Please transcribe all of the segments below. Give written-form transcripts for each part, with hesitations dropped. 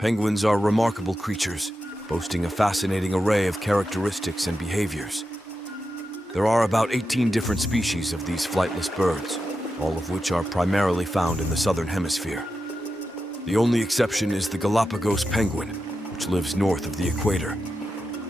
Penguins are remarkable creatures, boasting a fascinating array of characteristics and behaviors. There are about 18 different species of these flightless birds, all of which are primarily found in the southern hemisphere. The only exception is the Galapagos penguin, which lives north of the equator.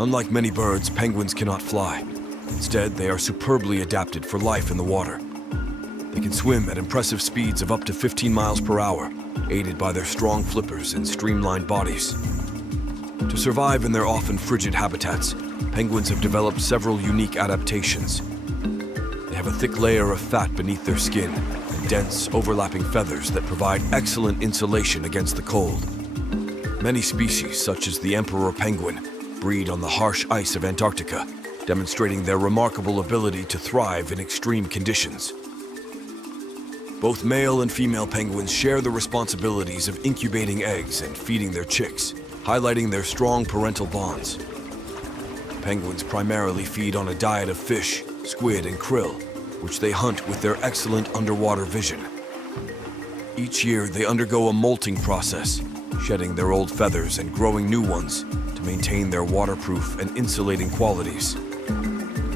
Unlike many birds, penguins cannot fly. Instead, they are superbly adapted for life in the water. They can swim at impressive speeds of up to 15 miles per hour, aided by their strong flippers and streamlined bodies. To survive in their often frigid habitats, penguins have developed several unique adaptations. They have a thick layer of fat beneath their skin and dense, overlapping feathers that provide excellent insulation against the cold. Many species, such as the emperor penguin, breed on the harsh ice of Antarctica, demonstrating their remarkable ability to thrive in extreme conditions. Both male and female penguins share the responsibilities of incubating eggs and feeding their chicks, highlighting their strong parental bonds. Penguins primarily feed on a diet of fish, squid, and krill, which they hunt with their excellent underwater vision. Each year, they undergo a molting process, shedding their old feathers and growing new ones to maintain their waterproof and insulating qualities.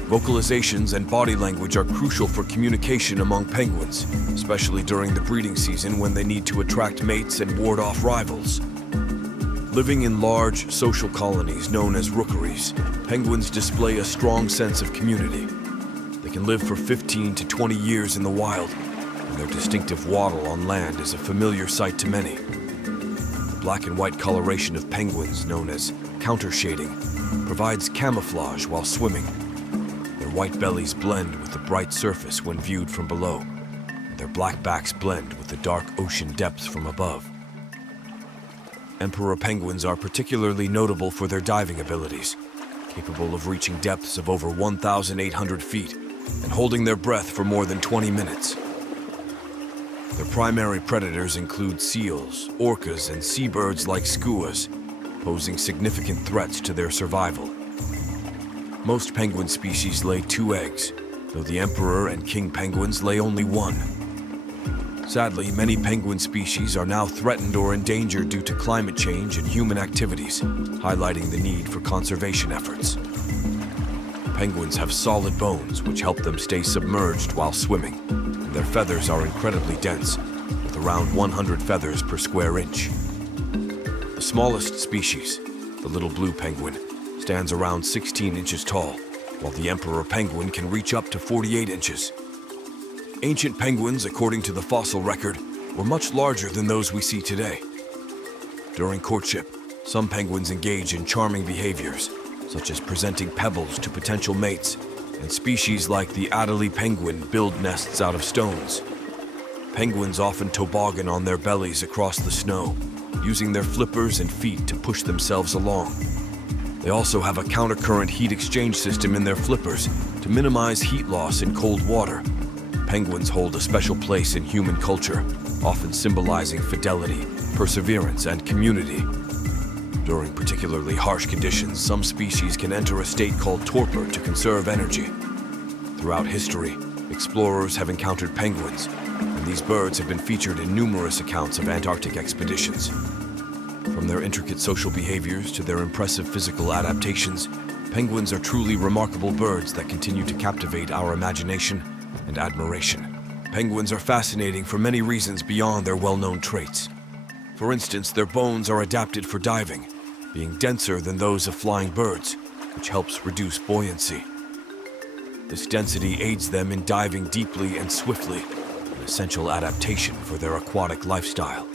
Vocalizations and body language are crucial for communication among penguins, especially during the breeding season when they need to attract mates and ward off rivals. Living in large social colonies known as rookeries, penguins display a strong sense of community. They can live for 15 to 20 years in the wild, and their distinctive waddle on land is a familiar sight to many. The black and white coloration of penguins, known as countershading, provides camouflage while swimming. Their white bellies blend with the bright surface when viewed from below, and their black backs blend with the dark ocean depths from above. Emperor penguins are particularly notable for their diving abilities, capable of reaching depths of over 1,800 feet and holding their breath for more than 20 minutes. Their primary predators include seals, orcas, and seabirds like skuas, posing significant threats to their survival. Most penguin species lay 2 eggs, though the emperor and king penguins lay only 1. Sadly, many penguin species are now threatened or endangered due to climate change and human activities, highlighting the need for conservation efforts. Penguins have solid bones which help them stay submerged while swimming, and their feathers are incredibly dense, with around 100 feathers per square inch. The smallest species, the little blue penguin, stands around 16 inches tall, while the emperor penguin can reach up to 48 inches. Ancient penguins, according to the fossil record, were much larger than those we see today. During courtship, some penguins engage in charming behaviors, such as presenting pebbles to potential mates, and species like the Adelie penguin build nests out of stones. Penguins often toboggan on their bellies across the snow, using their flippers and feet to push themselves along. They also have a countercurrent heat exchange system in their flippers to minimize heat loss in cold water. Penguins hold a special place in human culture, often symbolizing fidelity, perseverance, and community. During particularly harsh conditions, some species can enter a state called torpor to conserve energy. Throughout history, explorers have encountered penguins, and these birds have been featured in numerous accounts of Antarctic expeditions. From their intricate social behaviors to their impressive physical adaptations, penguins are truly remarkable birds that continue to captivate our imagination and admiration. Penguins are fascinating for many reasons beyond their well-known traits. For instance, their bones are adapted for diving, being denser than those of flying birds, which helps reduce buoyancy. This density aids them in diving deeply and swiftly, an essential adaptation for their aquatic lifestyle.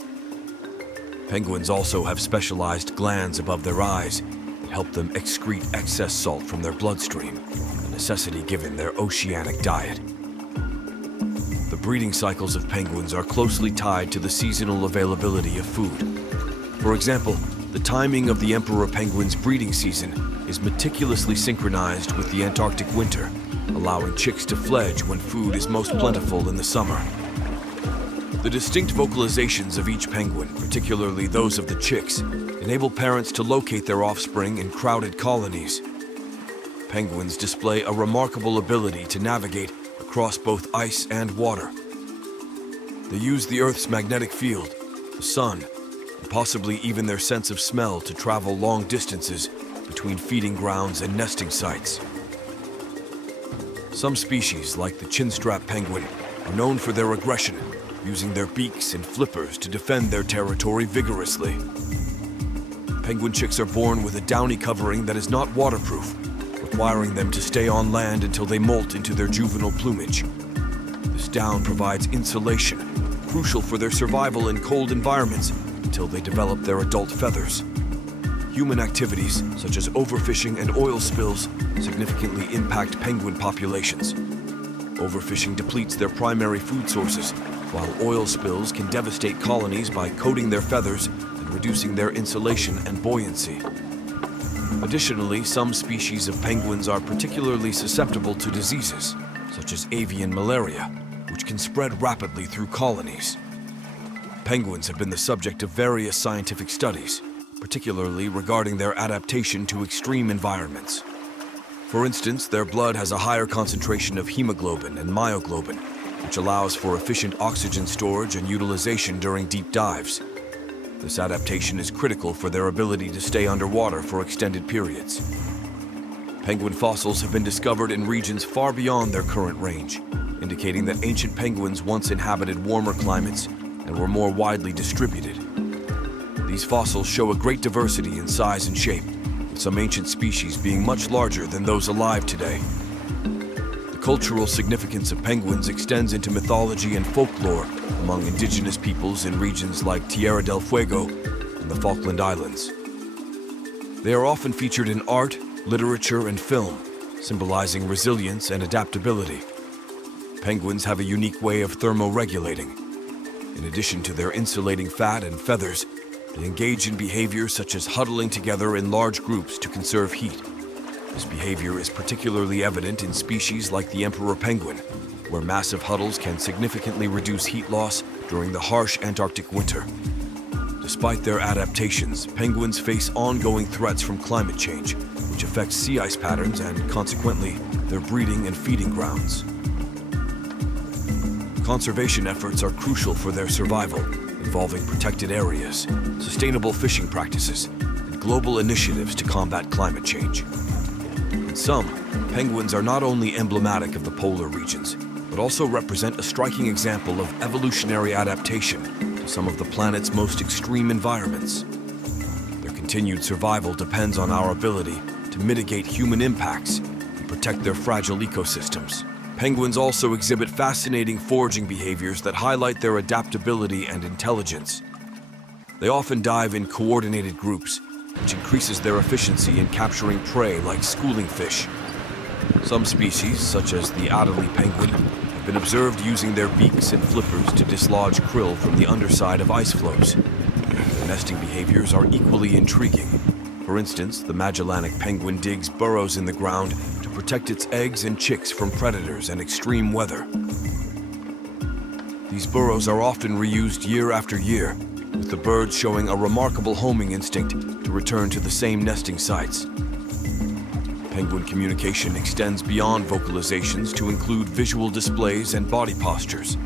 Penguins also have specialized glands above their eyes that help them excrete excess salt from their bloodstream, a necessity given their oceanic diet. The breeding cycles of penguins are closely tied to the seasonal availability of food. For example, the timing of the emperor penguin's breeding season is meticulously synchronized with the Antarctic winter, allowing chicks to fledge when food is most plentiful in the summer. The distinct vocalizations of each penguin, particularly those of the chicks, enable parents to locate their offspring in crowded colonies. Penguins display a remarkable ability to navigate across both ice and water. They use the Earth's magnetic field, the sun, and possibly even their sense of smell to travel long distances between feeding grounds and nesting sites. Some species, like the chinstrap penguin, are known for their aggression, using their beaks and flippers to defend their territory vigorously. Penguin chicks are born with a downy covering that is not waterproof, requiring them to stay on land until they molt into their juvenile plumage. This down provides insulation, crucial for their survival in cold environments until they develop their adult feathers. Human activities, such as overfishing and oil spills, significantly impact penguin populations. Overfishing depletes their primary food sources, while oil spills can devastate colonies by coating their feathers and reducing their insulation and buoyancy. Additionally, some species of penguins are particularly susceptible to diseases, such as avian malaria, which can spread rapidly through colonies. Penguins have been the subject of various scientific studies, particularly regarding their adaptation to extreme environments. For instance, their blood has a higher concentration of hemoglobin and myoglobin, which allows for efficient oxygen storage and utilization during deep dives. This adaptation is critical for their ability to stay underwater for extended periods. Penguin fossils have been discovered in regions far beyond their current range, indicating that ancient penguins once inhabited warmer climates and were more widely distributed. These fossils show a great diversity in size and shape, with some ancient species being much larger than those alive today. The cultural significance of penguins extends into mythology and folklore among indigenous peoples in regions like Tierra del Fuego and the Falkland Islands. They are often featured in art, literature, and film, symbolizing resilience and adaptability. Penguins have a unique way of thermoregulating. In addition to their insulating fat and feathers, they engage in behaviors such as huddling together in large groups to conserve heat. This behavior is particularly evident in species like the emperor penguin, where massive huddles can significantly reduce heat loss during the harsh Antarctic winter. Despite their adaptations, penguins face ongoing threats from climate change, which affects sea ice patterns and, consequently, their breeding and feeding grounds. Conservation efforts are crucial for their survival, involving protected areas, sustainable fishing practices, and global initiatives to combat climate change. In sum, penguins are not only emblematic of the polar regions, but also represent a striking example of evolutionary adaptation to some of the planet's most extreme environments. Their continued survival depends on our ability to mitigate human impacts and protect their fragile ecosystems. Penguins also exhibit fascinating foraging behaviors that highlight their adaptability and intelligence. They often dive in coordinated groups, which increases their efficiency in capturing prey like schooling fish. Some species, such as the Adelie penguin, have been observed using their beaks and flippers to dislodge krill from the underside of ice floes. Their nesting behaviors are equally intriguing. For instance, the Magellanic penguin digs burrows in the ground to protect its eggs and chicks from predators and extreme weather. These burrows are often reused year after year, with the birds showing a remarkable homing instinct to return to the same nesting sites. Penguin communication extends beyond vocalizations to include visual displays and body postures.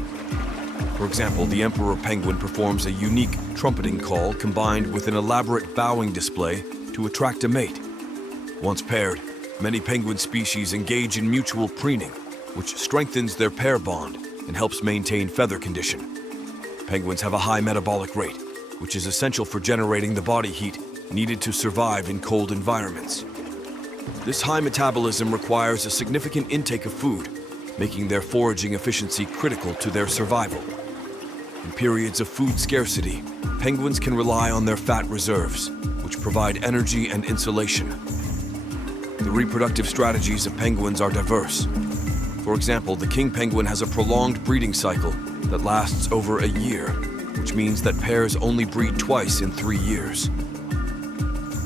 For example, the emperor penguin performs a unique trumpeting call combined with an elaborate bowing display to attract a mate. Once paired, many penguin species engage in mutual preening, which strengthens their pair bond and helps maintain feather condition. Penguins have a high metabolic rate, which is essential for generating the body heat needed to survive in cold environments. This high metabolism requires a significant intake of food, making their foraging efficiency critical to their survival. In periods of food scarcity, penguins can rely on their fat reserves, which provide energy and insulation. The reproductive strategies of penguins are diverse. For example, the king penguin has a prolonged breeding cycle that lasts over a year, which means that pairs only breed twice in 3 years.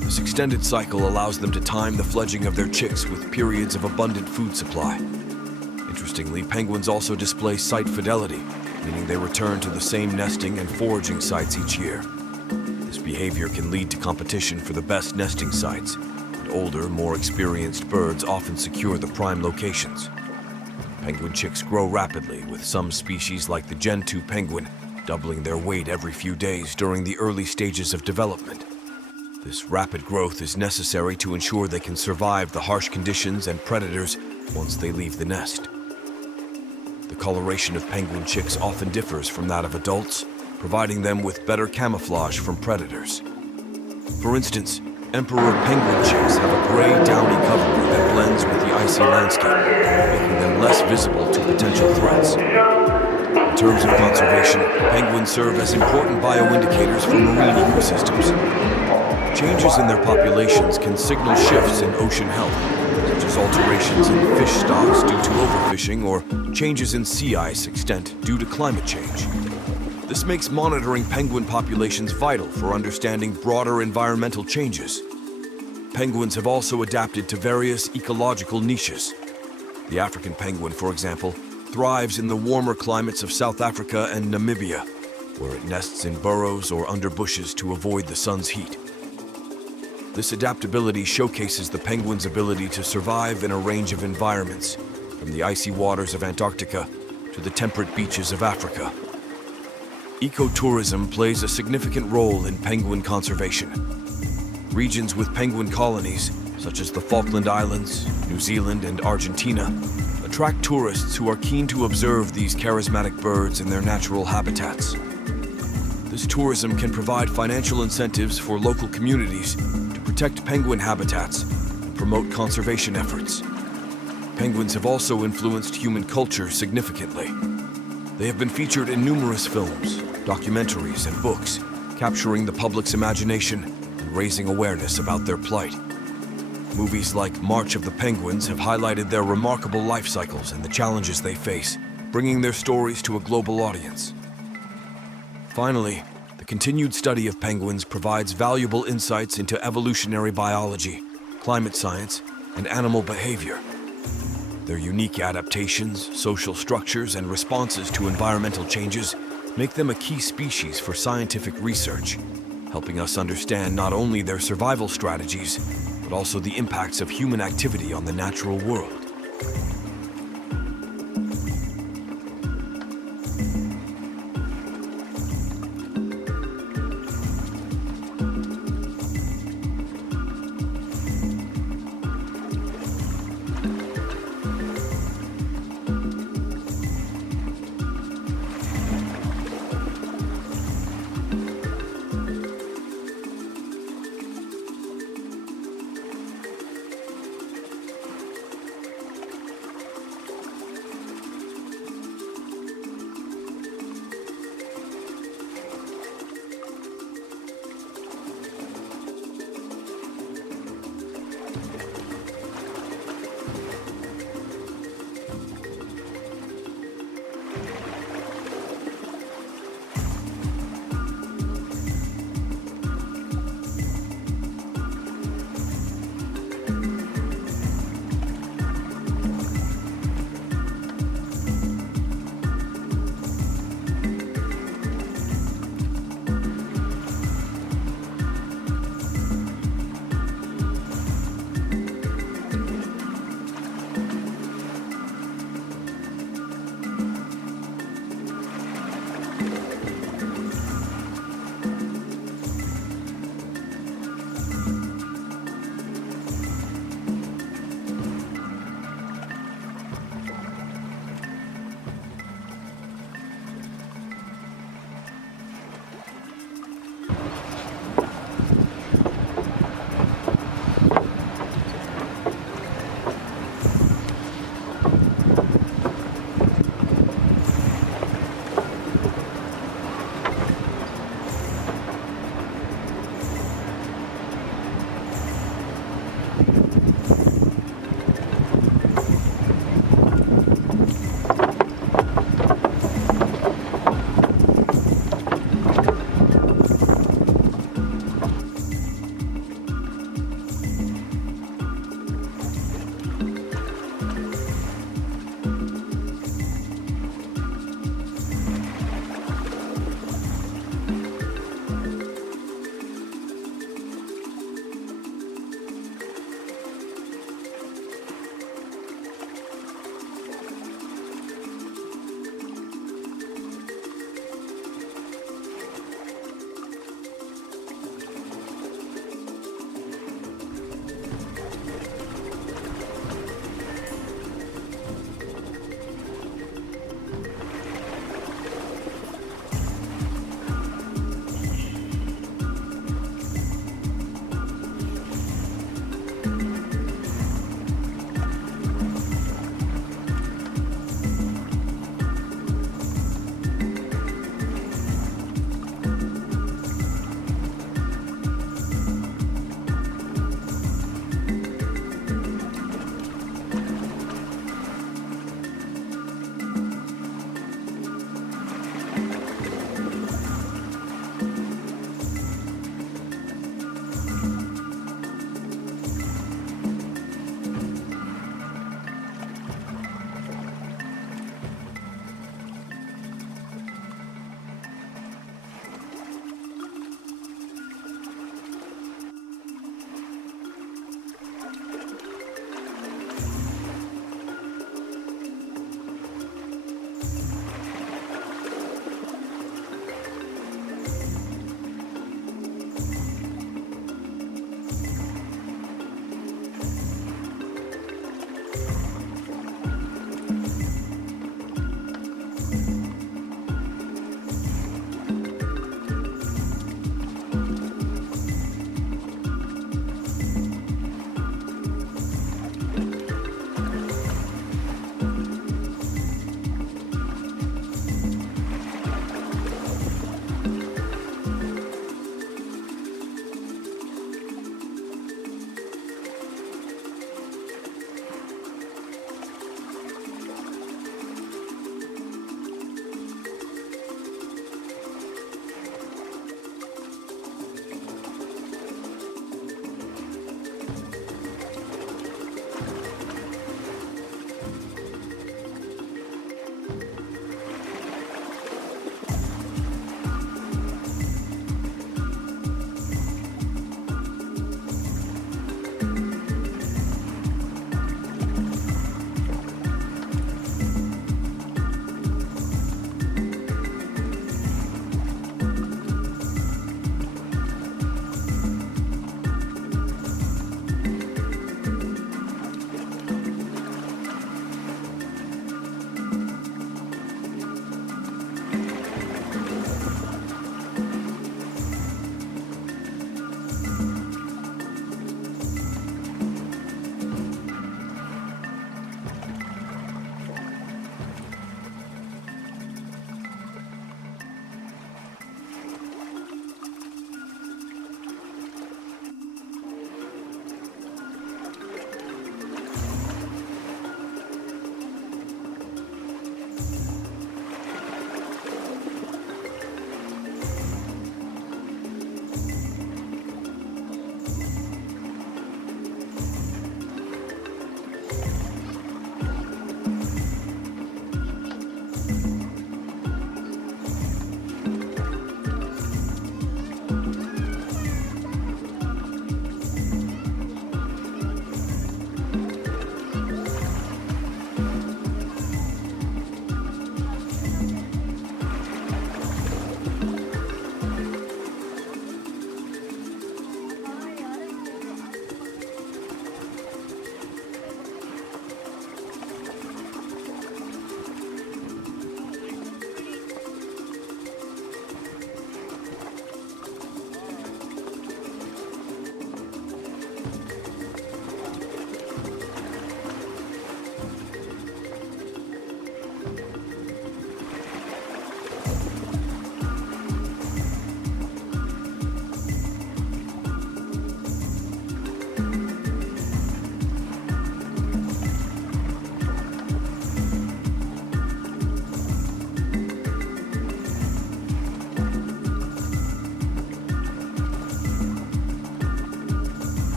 This extended cycle allows them to time the fledging of their chicks with periods of abundant food supply. Interestingly, penguins also display site fidelity, meaning they return to the same nesting and foraging sites each year. This behavior can lead to competition for the best nesting sites, and older, more experienced birds often secure the prime locations. Penguin chicks grow rapidly, with some species like the Gentoo penguin doubling their weight every few days during the early stages of development. This rapid growth is necessary to ensure they can survive the harsh conditions and predators once they leave the nest. The coloration of penguin chicks often differs from that of adults, providing them with better camouflage from predators. For instance, emperor penguin chicks have a gray, downy covering that blends with the icy landscape, making them less visible to potential threats. In terms of conservation, penguins serve as important bioindicators for marine ecosystems. Changes in their populations can signal shifts in ocean health, such as alterations in fish stocks due to overfishing or changes in sea ice extent due to climate change. This makes monitoring penguin populations vital for understanding broader environmental changes. Penguins have also adapted to various ecological niches. The African penguin, for example, thrives in the warmer climates of South Africa and Namibia, where it nests in burrows or under bushes to avoid the sun's heat. This adaptability showcases the penguin's ability to survive in a range of environments, from the icy waters of Antarctica to the temperate beaches of Africa. Ecotourism plays a significant role in penguin conservation. Regions with penguin colonies, such as the Falkland Islands, New Zealand, and Argentina, attract tourists who are keen to observe these charismatic birds in their natural habitats. This tourism can provide financial incentives for local communities to protect penguin habitats and promote conservation efforts. Penguins have also influenced human culture significantly. They have been featured in numerous films, documentaries, and books, capturing the public's imagination and raising awareness about their plight. Movies like March of the Penguins have highlighted their remarkable life cycles and the challenges they face, bringing their stories to a global audience. Finally, the continued study of penguins provides valuable insights into evolutionary biology, climate science, and animal behavior. Their unique adaptations, social structures, and responses to environmental changes make them a key species for scientific research, helping us understand not only their survival strategies, but also the impacts of human activity on the natural world.